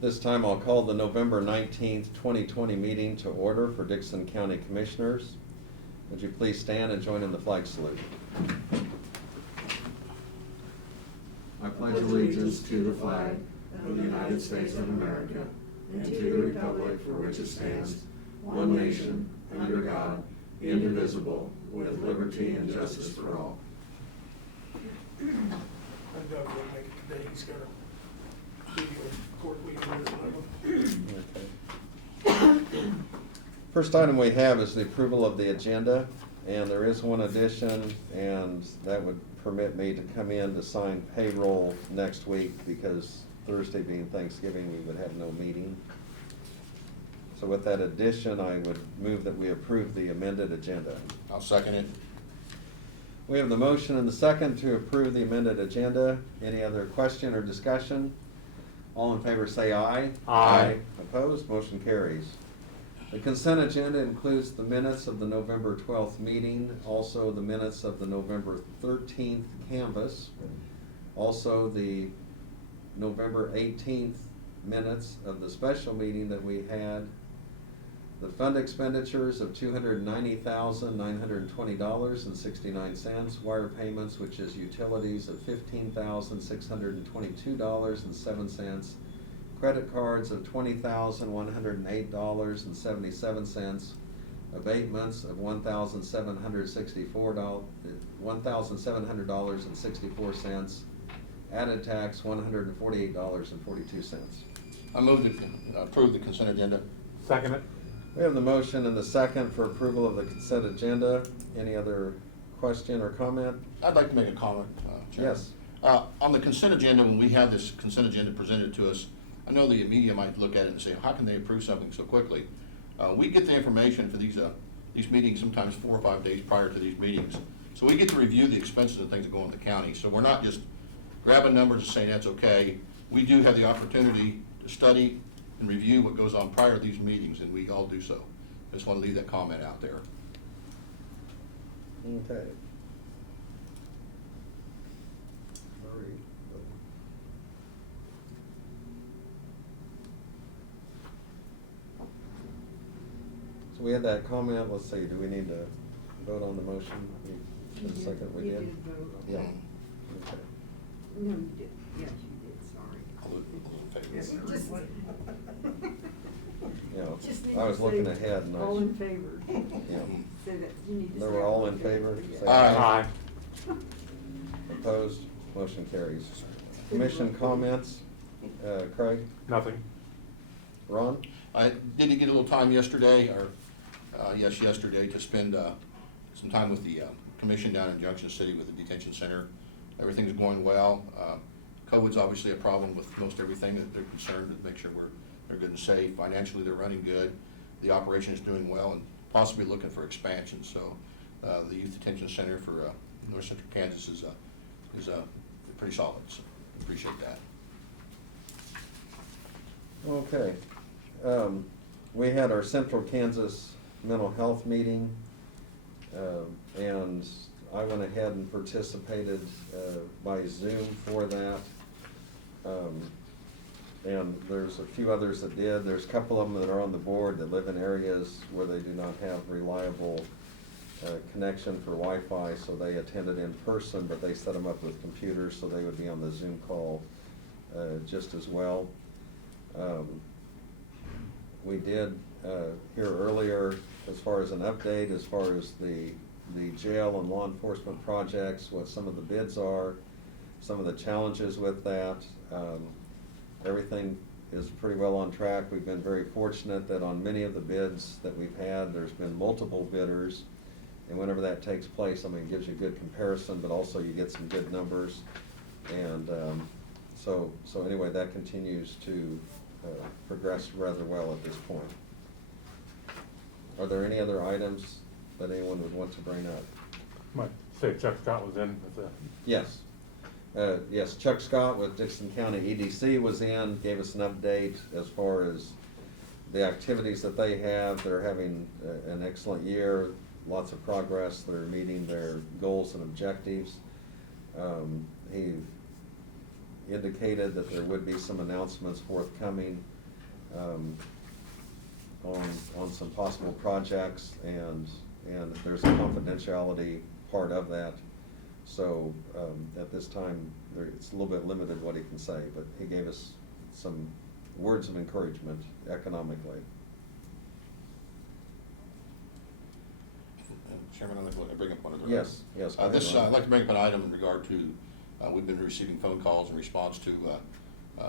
This time I'll call the November 19th, 2020 meeting to order for Dickson County Commissioners. Would you please stand and join in the flag salute? I pledge allegiance to the flag of the United States of America and to the republic for which it stands, one nation, under God, indivisible, with liberty and justice for all. And Doug will make it today. He's got a video court meeting with him. Okay. First item we have is the approval of the agenda, and there is one addition, and that would permit me to come in to sign payroll next week because Thursday being Thanksgiving, we would have no meeting. So with that addition, I would move that we approve the amended agenda. I'll second it. We have the motion and the second to approve the amended agenda. Any other question or discussion? All in favor say aye. Aye. Opposed? Motion carries. The consent agenda includes the minutes of the November 12th meeting, also the minutes of the November 13th canvass, also the November 18th minutes of the special meeting that we had, the fund expenditures of $290,920.69, wire payments, which is utilities, of $15,622.07, credit cards of $20,108.77, abatements of $1,700.64, added tax $148.42. I move to approve the consent agenda. Second it. We have the motion and the second for approval of the consent agenda. Any other question or comment? I'd like to make a comment, Chairman. Yes. On the consent agenda, when we have this consent agenda presented to us, I know the media might look at it and say, how can they approve something so quickly? We get the information for these meetings sometimes 4 or 5 days prior to these meetings. So we get to review the expenses and things that go in the county. So we're not just grabbing numbers and saying that's okay. We do have the opportunity to study and review what goes on prior to these meetings, and we all do so. I just want to leave that comment out there. Okay. So we had that comment. Let's see, do we need to vote on the motion? The second we did? vote. Yeah. Mm. Okay. No, you did, yes, you did, sorry. All in favor? Yes, Just- Just need Yeah, I was to looking say ahead and all in favor. yeah. Say that, you need to They say. were all in favor? Say Aye. Opposed? Motion carries. Commission comments? Craig? Nothing. Ron? I did get a little time yesterday, or yesterday, to spend some time with the commission down in Junction City with the detention center. Everything's going well. COVID's obviously a problem with most everything that they're concerned to make sure they're good and safe. Financially, they're running good. The operation is doing well and possibly looking for expansion. So the youth detention center for North Central Kansas is pretty solid. So appreciate that. Okay. We had our Central Kansas Mental Health meeting, and I went ahead and participated by Zoom for that. And there's a few others that did. There's a couple of them that are on the board that live in areas where they do not have reliable connection for Wi-Fi, so they attended in person, but they set them up with computers so they would be on the Zoom call just as well. We did hear earlier, as far as an update, as far as the jail and law enforcement projects, what some of the bids are, some of the challenges with that. Everything is pretty well on track. We've been very fortunate that on many of the bids that we've had, there's been multiple bidders. And whenever that takes place, I mean, it gives you a good comparison, but also you get some good numbers. And so anyway, that continues to progress rather well at this point. Are there any other items that anyone would want to bring up? Might say Chuck Scott was in with the. Yes. Yes, Chuck Scott with Dickson County EDC was in, gave us an update as far as the activities that they have. They're having an excellent year. lots of progress. They're meeting their goals and objectives. He indicated that there would be some announcements forthcoming on some possible projects, and there's a confidentiality part of that. So at this time, it's a little bit limited what he can say, but he gave us some words of encouragement economically. Chairman, I'd like to bring up one of the. Yes, yes, go ahead, This, Ron. I'd like to bring up an item in regard to, we've been receiving phone calls in response to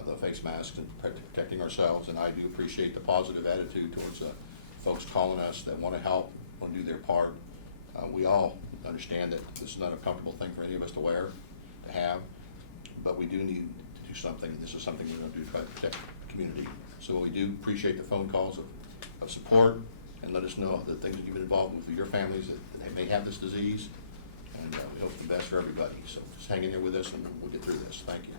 the face masks and protecting ourselves, and I do appreciate the positive attitude towards folks calling us that want to help, want to do their part. We all understand that this is not a comfortable thing for any of us to wear, to have, but we do need to do something. This is something we're going to do to try to protect the community. So we do appreciate the phone calls of support, and let us know the things that you've been involved with your families that may have this disease, and we hope the best for everybody. So just hang in there with us and we'll get through this. Thank you.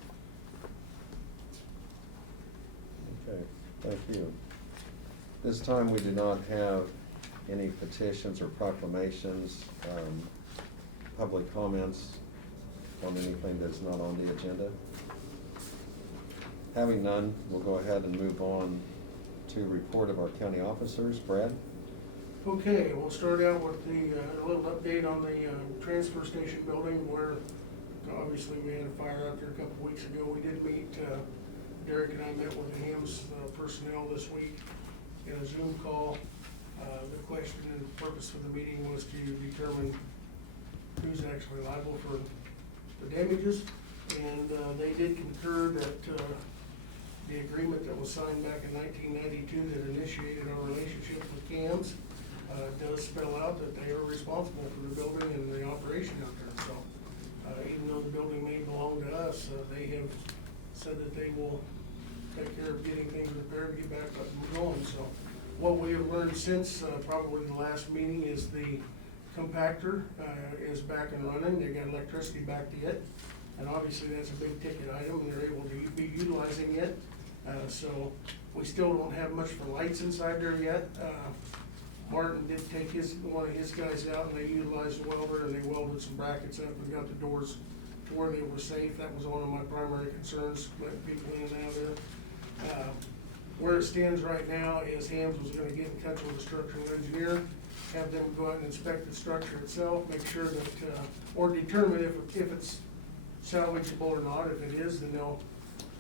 Okay, thank you. This time, we do not have any petitions or proclamations, public comments on anything that's not on the agenda. Having none, we'll go ahead and move on to report of our county officers. Brad? Okay, we'll start out with a little update on the transfer station building, where obviously we had a fire out there a couple weeks ago. We did meet, Derek and I met with the HAMS personnel this week in a Zoom call. The question and purpose of the meeting was to determine who's actually liable for the damages. And they did concur that the agreement that was signed back in 1992 that initiated our relationship with CAMS does spell out that they are responsible for the building and the operation out there. So even though the building may belong to us, they have said that they will take care of getting things repaired, get back up and going. So what we have learned since probably the last meeting is the compactor is back and running. They got electricity back to it, and obviously that's a big ticket item, and they're able to be utilizing it. So we still don't have much for lights inside there yet. Martin did take one of his guys out, and they utilized a welder, and they welded some brackets up and got the doors to where they were safe. That was one of my primary concerns, letting people in and out of there. Where it stands right now is HAMS was gonna get in touch with the structural engineer, have them go out and inspect the structure itself, make sure that, or determine if it's salvageable or not. If it is, then they'll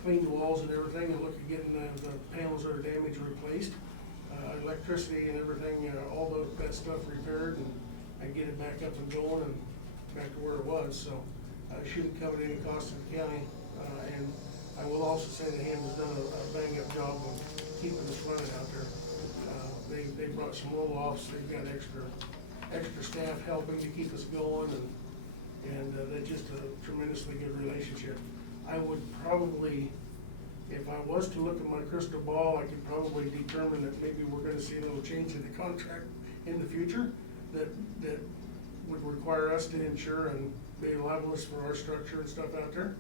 clean the walls and everything and look at getting the panels that are damaged replaced. Electricity and everything, all that stuff repaired and get it back up and going and back to where it was. So it shouldn't come at any cost to the county. And I will also say that HAMS has done a bang-up job of keeping us running out there. They brought some roll-offs. They've got extra staff helping to keep us going, and they're just a tremendously good relationship. I would probably, if I was to look at my crystal ball, I could probably determine that maybe we're gonna see a little change in the contract in the future that would require us to insure and be liable for our structure and stuff out there.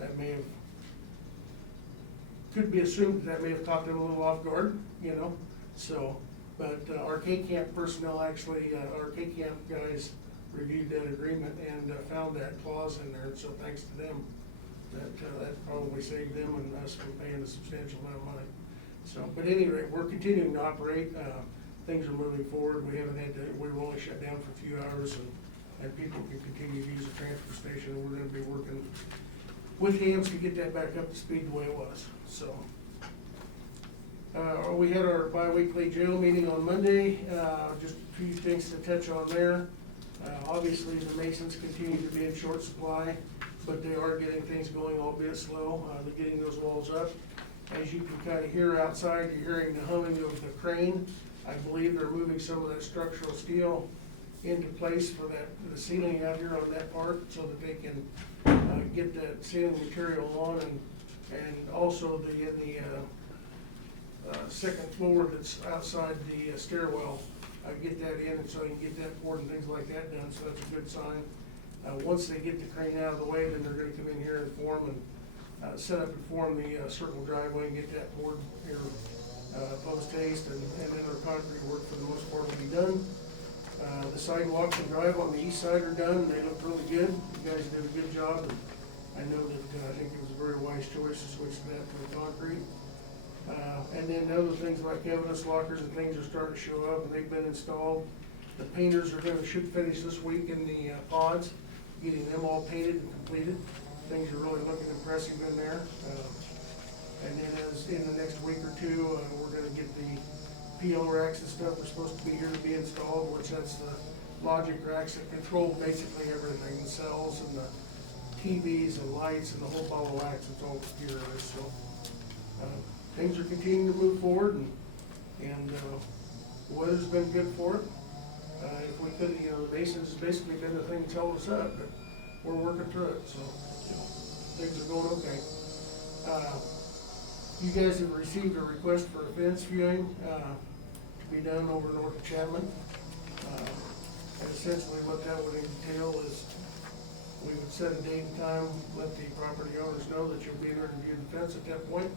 That may have, could be assumed that may have caught them a little off guard, you know, so, but our K-Camp personnel actually, our K-Camp guys reviewed that agreement and found that clause in there, so thanks to them, that probably saved them and us from paying a substantial amount of money. So, but at any rate, we're continuing to operate, things are moving forward. We haven't had to, we were only shut down for a few hours, and people can continue to use the transfer station, and we're gonna be working with HAMS to get that back up to speed the way it was, so. We had our bi-weekly jail meeting on Monday, just a few things to touch on there. Obviously, the masons continue to be in short supply, but they are getting things going, albeit slow. They're getting those walls up. As you can kind of hear outside, you're hearing the humming of the crane. I believe they're moving some of that structural steel into place for the ceiling out here on that part, so that they can get that ceiling material on, and also the second floor that's outside the stairwell, get that in, and so you can get that poured and things like that done, so that's a good sign. Once they get the crane out of the way, then they're gonna come in here and form and set up and form the circle driveway and get that poured here post haste, and then our concrete work for the most part will be done. sidewalks and drive on the east side are done, they look really good, you guys did a good job, and I know that, I think it was a very wise choice to switch that to the concrete. And then the other things like evidence lockers and things are starting to show up, and they've been installed. The painters are gonna finish this week in the pods, getting them all painted and completed. Things are really looking impressive in there. And then as in the next week or two, we're gonna get the PL racks and stuff are supposed to be here to be installed, which that's the logic racks that control basically everything, the cells and the TVs and lights and the whole ball of wax, it's all computerized, so. Things are continuing to move forward, and the weather's been good for it. If we could, the Masons has basically been the thing that's held us up, but we're working through it, so, things are going okay. You guys have received a request for a fence viewing, to be done over north of Chapman. And essentially what that would entail is, we would set a date and time, let the property owners know that you'll be there to view the fence at that point.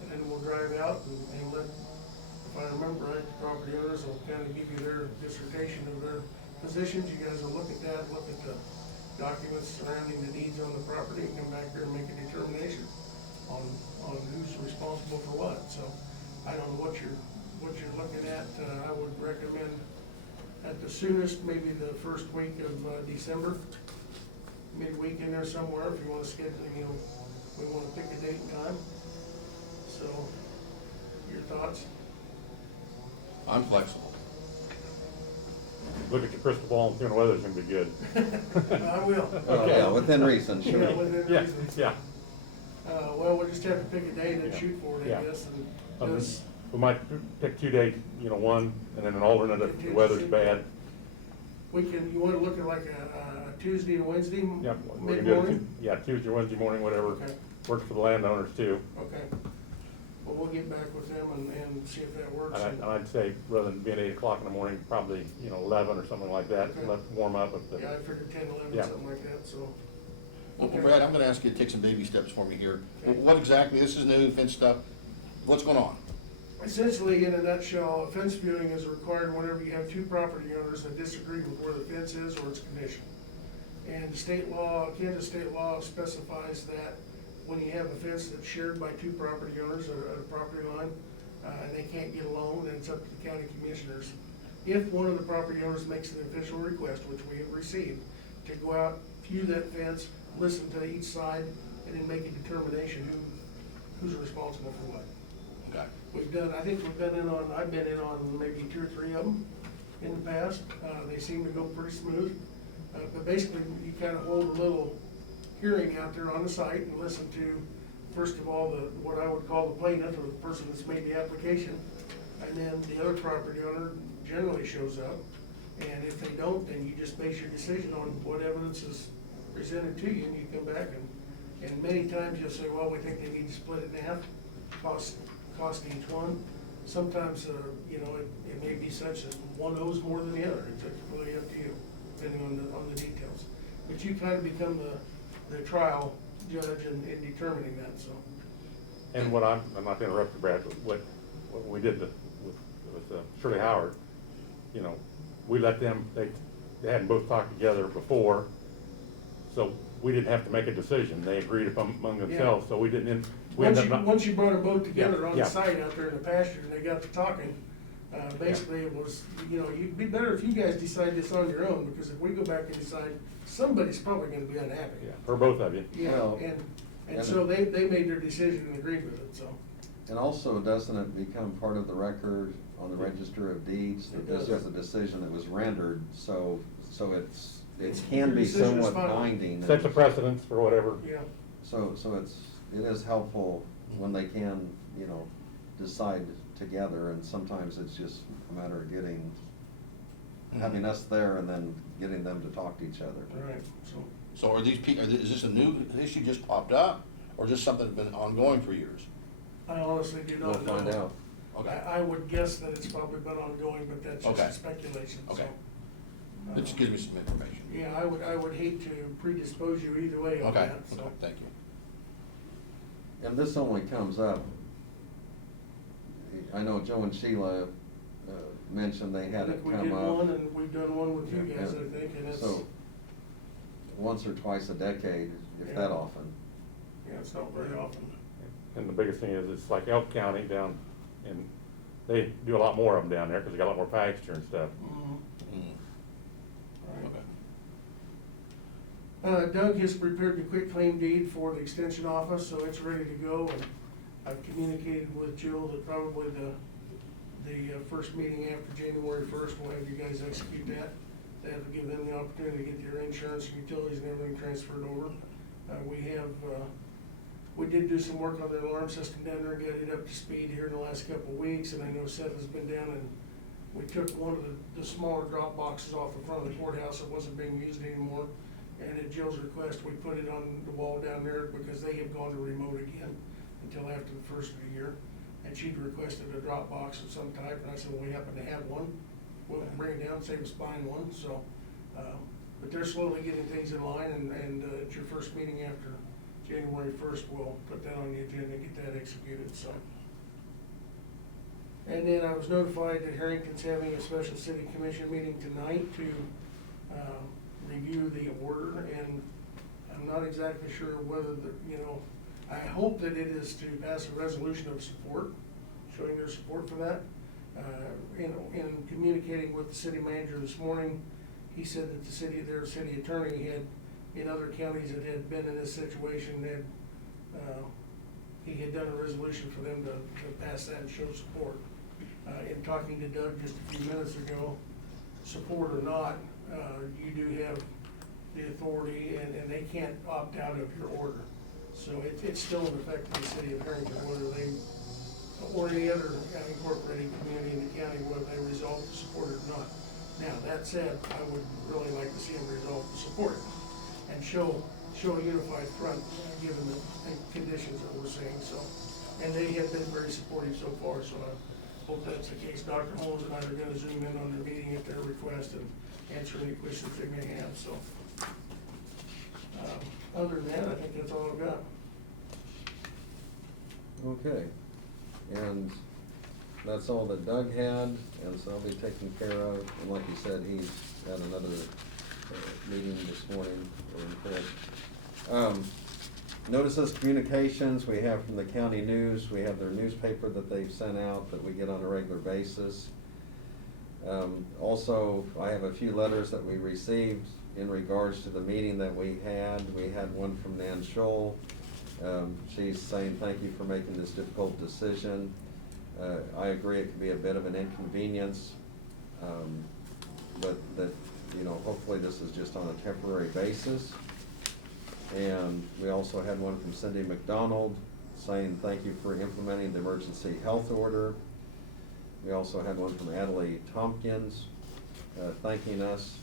And then we'll drive out and let, if I remember right, the property owners will kind of give you their dissertation of their positions. You guys will look at that, look at the documents surrounding the deeds on the property, and come back here and make a determination on who's responsible for what. So I don't know what you're looking at. I would recommend at the soonest, maybe the first week of December, midweek in there somewhere, if you want to schedule, we want to pick a date and time. So, your thoughts? I'm flexible. Look at your crystal ball and see when the weather's gonna be good. I will. Yeah, within reason, sure. Yeah, within Yeah, reason. yeah. Well, we'll just have to pick a date and Yeah. shoot for it, Yeah. I guess, and this, We might pick 2 dates, one, and then an alternate if the weather's bad. you wanna look at like a Tuesday and Wednesday, Yeah, we can do it, mid-morning? yeah, Tuesday, Wednesday morning, whatever, Okay. works for the landowners too. Okay. Well, we'll get back with them and see if that works. And I'd say, rather than being 8 o'clock in the morning, probably, 11 or something like that, Okay. let warm up if the. Yeah, I figured 10, 11, Yeah. something like that, so. Well, Okay. Brad, I'm gonna ask you to take some baby steps for me here. Okay. What exactly, this is new fence stuff, what's going on? Essentially, in a nutshell, a fence viewing is required whenever you have two property owners that disagree with where the fence is or its condition. And state law, Kansas state law specifies that when you have a fence that's shared by two property owners at a property line, and they can't get along, then it's up to the county commissioners. If one of the property owners makes an official request, which we have received, to go out, view that fence, listen to each side, and then make a determination who's responsible for what. Okay. I think I've been in on maybe 2 or 3 of them in the past. They seem to go pretty smooth. But basically, you kind of hold a little hearing out there on the site and listen to, first of all, what I would call the plaintiff, or the person that's made the application. And then the other property owner generally shows up. And if they don't, then you just base your decision on what evidence is presented to you, and you come back and many times you'll say, well, we think they need to split it in half, cost each one. Sometimes, it may be such that one owes more than the other. It's really up to you, depending on the details. But you kind of become the trial judge in determining that, so. And what I'm not to interrupt you, Brad, but what we did with Shirley Howard, we let them, they hadn't both talked together before, so we didn't have to make a decision. They agreed among themselves, so we didn't, we ended up not. Once you brought them both together Yeah, on yeah. the site out there in the pasture, and they got to talking, basically it was, you'd be better if you guys decide this on your own, because if we go back and decide, somebody's probably gonna be unhappy. Yeah, or both of you. Yeah, Well, and and- so they made their decision and agreed with it, so. And also, doesn't it become part of the record on the Register of Deeds that It this does. was a decision that was rendered, so it Your can be decision is somewhat final. binding. Sets a precedence for whatever. Yeah, So it is helpful when they can, decide together, and sometimes it's just a matter of having us there and then getting them to talk to each other. all right, so. So are these is this a new issue just popped up, or just something that's been ongoing for years? I honestly do We'll not know. find out. Okay. I would guess that it's probably been ongoing, but that's Okay. just speculation, so. Okay. It just gives me some information. Yeah, I would hate to predispose you either way on Okay, that, so. okay, thank you. And this only comes up, I know Joe and Sheila mentioned they I had it think we come did one, up. and we've done one with you guys, I think, and it's, So, once or twice a decade, if Yeah. that often. yeah, it's not very often. And the biggest thing is, it's like Elk County down, and they do a lot more of them down there, cause they got a lot more pasture and stuff. Mhm. Mm. Right. Doug has prepared the quitclaim deed for the extension office, so it's ready to go, and I've communicated with Jill that probably the first meeting after January first, we'll have you guys execute that. That will give them the opportunity to get their insurance, utilities, and everything transferred over. We did do some work on their alarm system down there, got it up to speed here in the last couple of weeks, and I know Seth has been down and we took one of the smaller drop boxes off the front of the courthouse that wasn't being used anymore. And at Jill's request, we put it on the wall down there because they had gone to remote again until after the first of the year. And she'd requested a drop box of some type, and I said, well, we happen to have one. We'll bring it down, save us buying one, so, but they're slowly getting things in line, and at your first meeting after January first, we'll put that on the agenda and get that executed, so. And then I was notified that Harrington's having a special city commission meeting tonight to, review the order, and I'm not exactly sure whether I hope that it is to pass a resolution of support, showing their support for that. In communicating with the city manager this morning, he said that their city attorney had, in other counties that had been in this situation, he had done a resolution for them to pass that and show support. In talking to Doug just a few minutes ago, support or not, you do have the authority, and they can't opt out of your order. So it's still in effect in the city of Harrington, whether they, or any other incorporated community in the county, whether they resolve to support it or not. Now, that said, I would really like to see them resolve to support it and show a unified front, given the conditions that we're seeing, so. And they have been very supportive so far, so I hope that's the case. Dr. Holmes and I are gonna zoom in on their meeting at their request and answer any questions they may have, so. Other than that, I think that's all I've got. Okay, and that's all that Doug had, and so I'll be taken care of, and like you said, he's had another meeting this morning, or in Chris. Notices, communications, we have from the county news, we have their newspaper that they've sent out that we get on a regular basis. Also, I have a few letters that we received in regards to the meeting that we had. We had one from Nan Scholl. She's saying, thank you for making this difficult decision. I agree it could be a bit of an inconvenience, but that, hopefully this is just on a temporary basis. And we also had one from Cindy McDonald saying, thank you for implementing the emergency health order. We also had one from Adelaide Tompkins, thanking us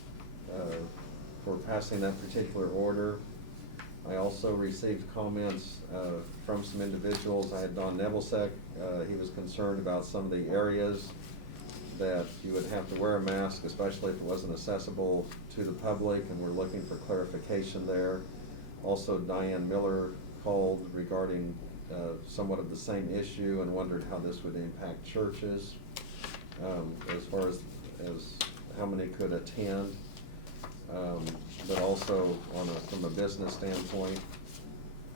for passing that particular order. I also received comments from some individuals. I had Don Nebelsack, he was concerned about some of the areas that you would have to wear a mask, especially if it wasn't accessible to the public, and we're looking for clarification there. Also, Diane Miller called regarding somewhat of the same issue and wondered how this would impact churches, as far as how many could attend, but also from a business standpoint.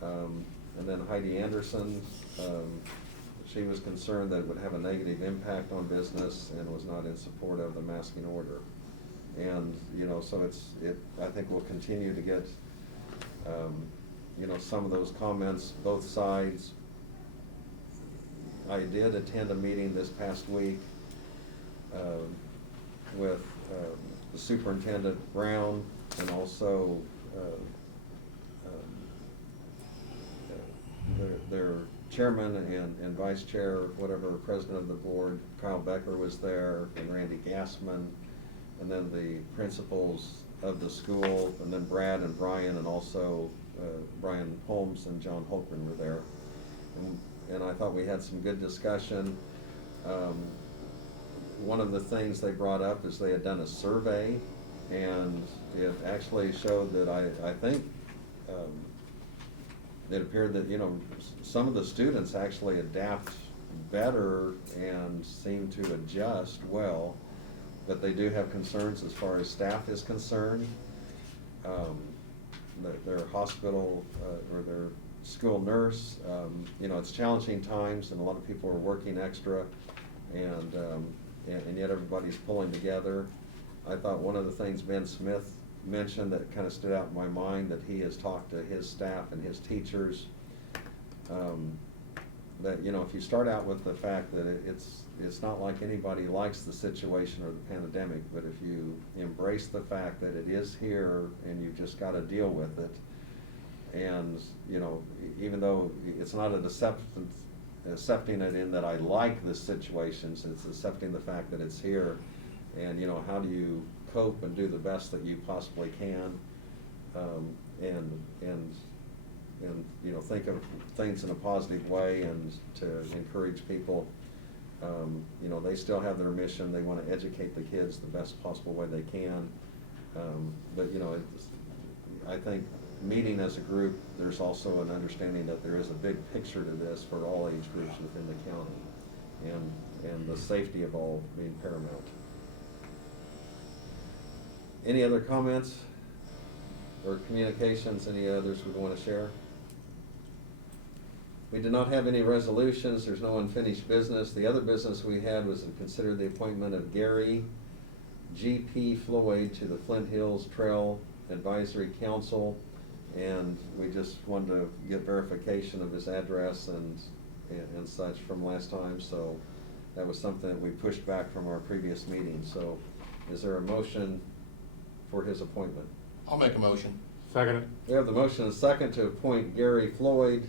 And then Heidi Anderson, she was concerned that it would have a negative impact on business and was not in support of the masking order. And, so I think we'll continue to get, some of those comments, both sides. I did attend a meeting this past week with the Superintendent Brown and also their chairman and vice chair, whatever, president of the board, Kyle Becker was there, and Randy Gassman, and then the principals of the school, and then Brad and Brian, and also Brian Holmes and John Holkman were there. And I thought we had some good discussion. One of the things they brought up is they had done a survey, and it actually showed that I think it appeared that, some of the students actually adapt better and seem to adjust well, but they do have concerns as far as staff is concerned. Their hospital, or their school nurse, you know, it's challenging times and a lot of people are working extra, and yet everybody's pulling together. I thought one of the things Ben Smith mentioned that kind of stood out in my mind, that he has talked to his staff and his teachers, that, you know, if you start out with the fact that it's not like anybody likes the situation or the pandemic, but if you embrace the fact that it is here and you've just got to deal with it, and, you know, even though it's not accepting it in that I like this situation, it's accepting the fact that it's here, and, you know, how do you cope and do the best that you possibly can, and you know, think of things in a positive way, and to encourage people. You know, they still have their mission. They want to educate the kids the best possible way they can. But, you know, I think meeting as a group, there's also an understanding that there is a big picture to this for all age groups within the county, and the safety of all being paramount. Any other comments or communications, any others we want to share? We did not have any resolutions. There's no unfinished business. The other business we had was to consider the appointment of Gary G.P. Floyd to the Flint Hills Trail Advisory Council, and we just wanted to get verification of his address and such from last time, so that was something that we pushed back from our previous meeting. So is there a motion for his appointment? I'll make a motion. Second it. We have the motion and second to appoint Gary Floyd,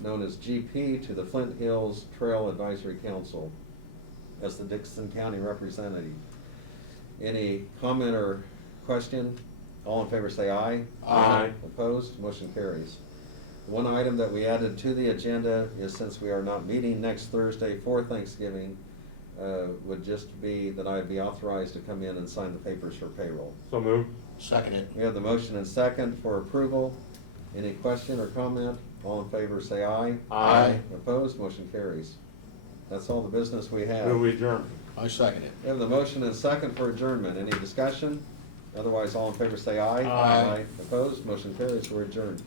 known as GP, to the Flint Hills Trail Advisory Council as the Dixon County representative. Any comment or question? All in favor say aye. Aye. Opposed? Motion carries. One item that we added to the agenda is, since we are not meeting next Thursday for Thanksgiving, would just be that I'd be authorized to come in and sign the papers for payroll. So moved. Second it. We have the motion and second for approval. Any question or comment? All in favor say aye. Aye. Opposed? Motion carries. That's all the business we have. Move we adjourn. I second it. We have the motion and second for adjournment. Any discussion? Otherwise, all in favor say aye. Aye. Opposed? Motion carries. We're adjourned.